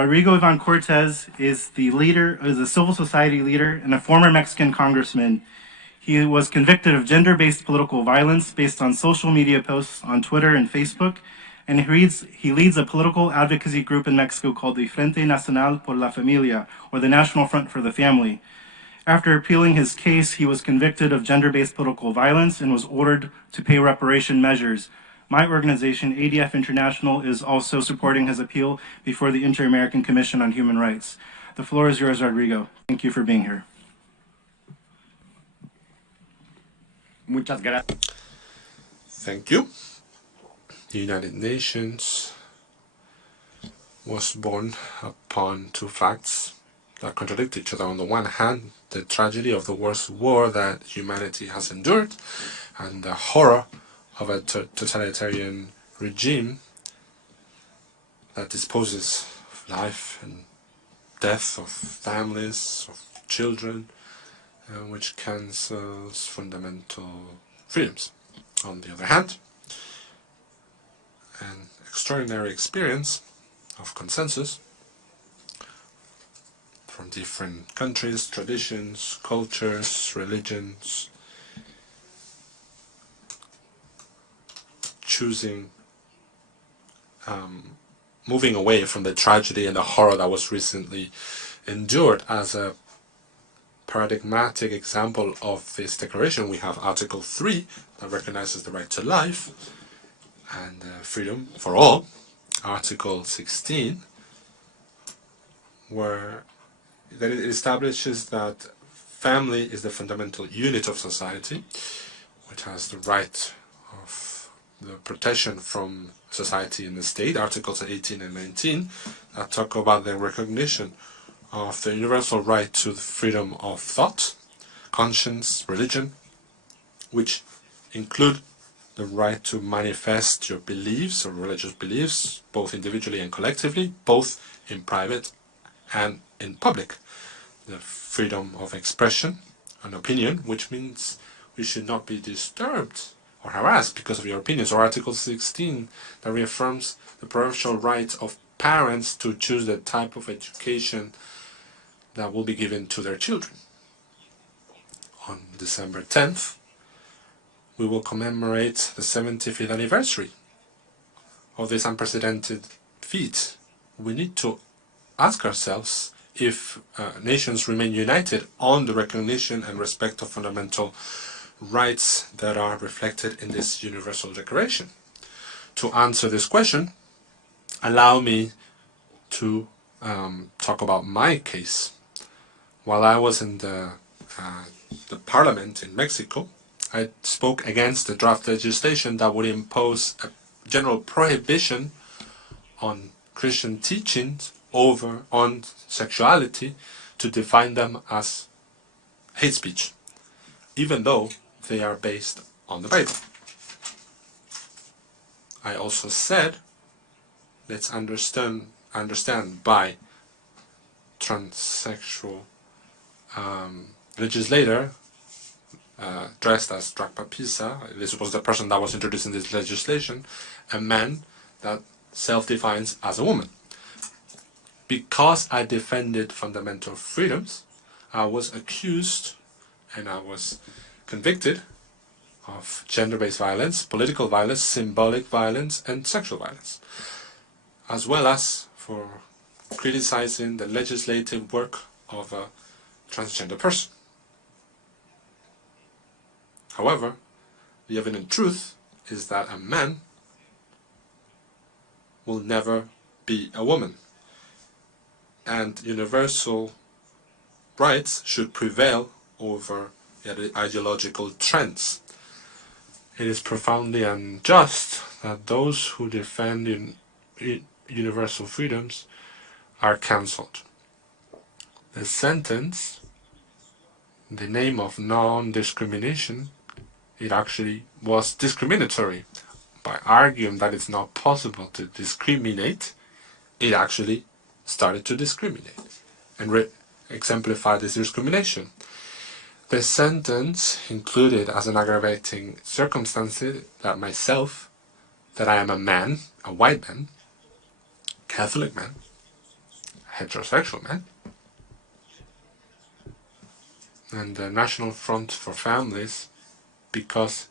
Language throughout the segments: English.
Rodrigo Cortés is a civil society leader and a former Mexican congressman. He was convicted of gender-based political violence based on social media posts on Twitter and Facebook, and he leads a political advocacy group in Mexico called the Frente Nacional por la Familia, or the National Front for the Family. After appealing his case, he was convicted of gender-based political violence and was ordered to pay reparation measures. My organization, ADF International, is also supporting his appeal before the Inter-American Commission on Human Rights. The floor is yours, Rodrigo. Thank you for being here. Muchas gracias. Thank you. The United Nations was born upon two facts that contradict each other. On the one hand, the tragedy of the worst war that humanity has endured, and the horror of a totalitarian regime that disposes of life and death of families, of children, which cancels fundamental freedoms. On the other hand, an extraordinary experience of consensus from different countries, traditions, cultures, religions, choosing, moving away from the tragedy and the horror that was recently endured. As a paradigmatic example of this declaration, we have Article 3 that recognizes the right to life and freedom for all. Article 16, where it establishes that family is the fundamental unit of society, which has the right of the protection from society and the state. Articles 18 and 19 that talk about the recognition of the universal right to the freedom of thought, conscience, religion, which include the right to manifest your beliefs or religious beliefs, both individually and collectively, both in private and in public. The freedom of expression and opinion, which means we should not be disturbed or harassed because of your opinions. Or Article 16 that reaffirms the provincial right of parents to choose the type of education that will be given to their children. On December 10th, we will commemorate the 75th anniversary of this unprecedented feat. We need to ask ourselves if nations remain united on the recognition and respect of fundamental rights that are reflected in this Universal Declaration. To answer this question, allow me to talk about my case. While I was in the parliament in Mexico, I spoke against the draft legislation that would impose a general prohibition on Christian teachings on sexuality, to define them as hate speech, even though they are based on the Bible. I also said, let's understand by transsexual legislator dressed as drag papisa, this was the person that was introducing this legislation, a man that self-defines as a woman. Because I defended fundamental freedoms, I was accused and I was convicted of gender-based violence, political violence, symbolic violence, and sexual violence, as well as for criticizing the legislative work of a transgender person. However, the evident truth is that a man will never be a woman, and universal rights should prevail over ideological trends. It is profoundly unjust that those who defend universal freedoms are cancelled. The sentence, in the name of non-discrimination, it actually was discriminatory. By arguing that it's not possible to discriminate, it actually started to discriminate and exemplify this discrimination. The sentence included as an aggravating circumstance that I am a man, a white man, Catholic man, heterosexual men. And the National Front for Families, because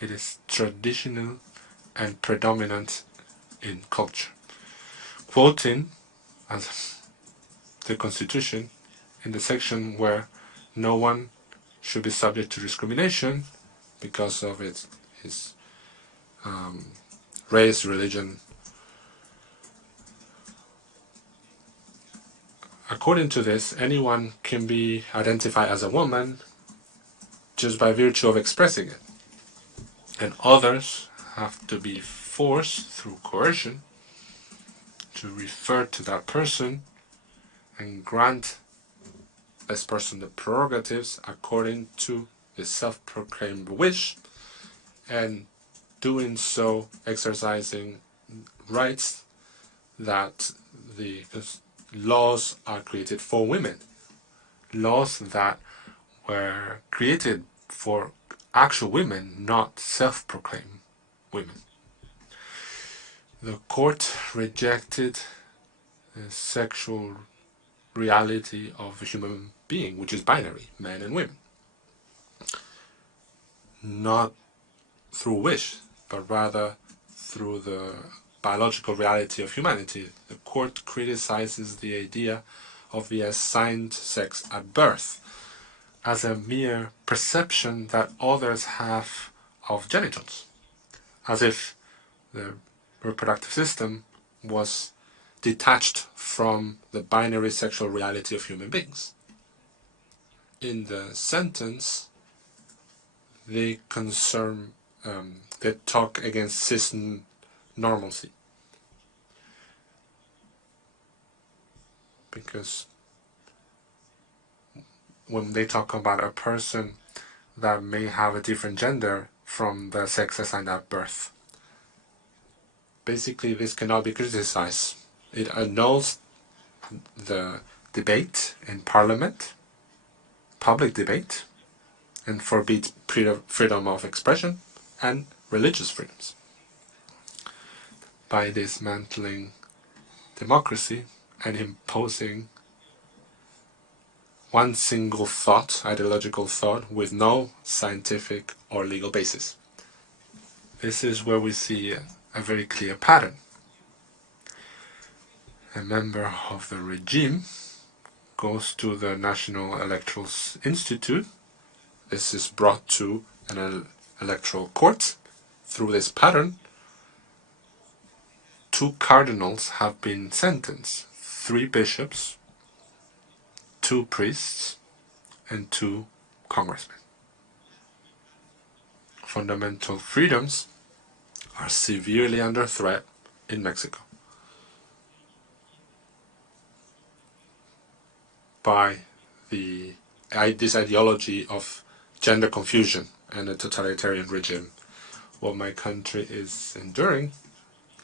it is traditional and predominant in culture. Quoting as the Constitution in the section where no one should be subject to discrimination because of his race, religion. According to this, anyone can be identified as a woman just by virtue of expressing it. And others have to be forced through coercion to refer to that person and grant this person the prerogatives according to his self-proclaimed wish, and doing so exercising rights that the laws are created for women. Laws that were created for actual women, not self-proclaimed women. The court rejected the sexual reality of a human being, which is binary, men and women. Not through wish, but rather through the biological reality of humanity. The court criticizes the idea of the assigned sex at birth as a mere perception that others have of genitals, as if the reproductive system was detached from the binary sexual reality of human beings. In the sentence, they they talk against cis normalcy, because when they talk about a person that may have a different gender from the sex assigned at birth, basically this cannot be criticized. It annuls the debate in Parliament, public debate, and forbids freedom of expression and religious freedoms. By dismantling democracy and imposing one single thought, ideological thought, with no scientific or legal basis. This is where we see a very clear pattern. A member of the regime goes to the National Electoral Institute. This is brought to an electoral court. Through this pattern, 2 cardinals have been sentenced, 3 bishops, 2 priests, and 2 congressmen. Fundamental freedoms are severely under threat in Mexico by this ideology of gender confusion and a totalitarian regime. What my country is enduring,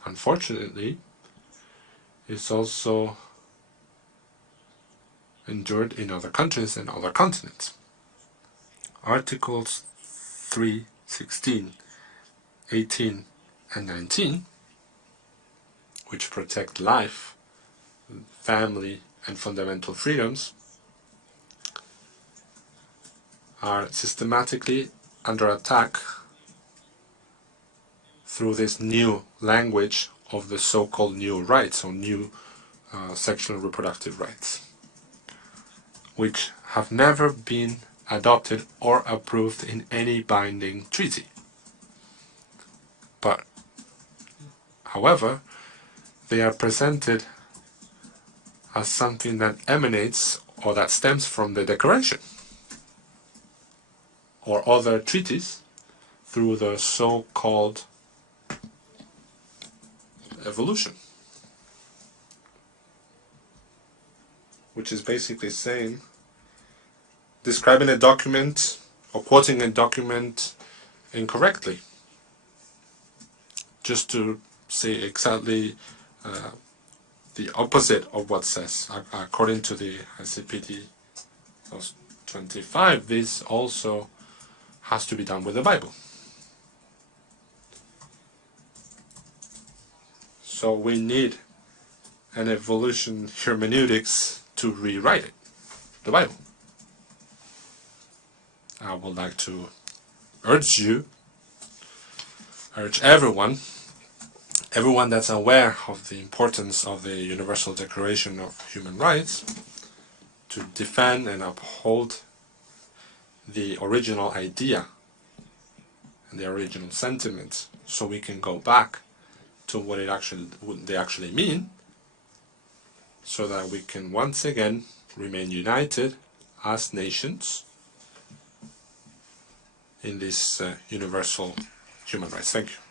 unfortunately, is also endured in other countries and other continents. Articles 3, 16, 18, and 19, which protect life, family, and fundamental freedoms, are systematically under attack through this new language of the so-called new rights, or new sexual and reproductive rights, which have never been adopted or approved in any binding treaty. But, however, they are presented as something that emanates or that stems from the Declaration or other treaties through the so-called evolution, which is basically saying, describing a document or quoting a document incorrectly, just to say exactly the opposite of what says. According to the ICPD 25, this also has to be done with the Bible. So we need and evolution hermeneutics to rewrite it, the Bible. I would like to urge everyone that's aware of the importance of the Universal Declaration of Human Rights to defend and uphold the original idea and the original sentiment, so we can go back to what they actually mean, so that we can once again remain united as nations in this universal human rights. Thank you.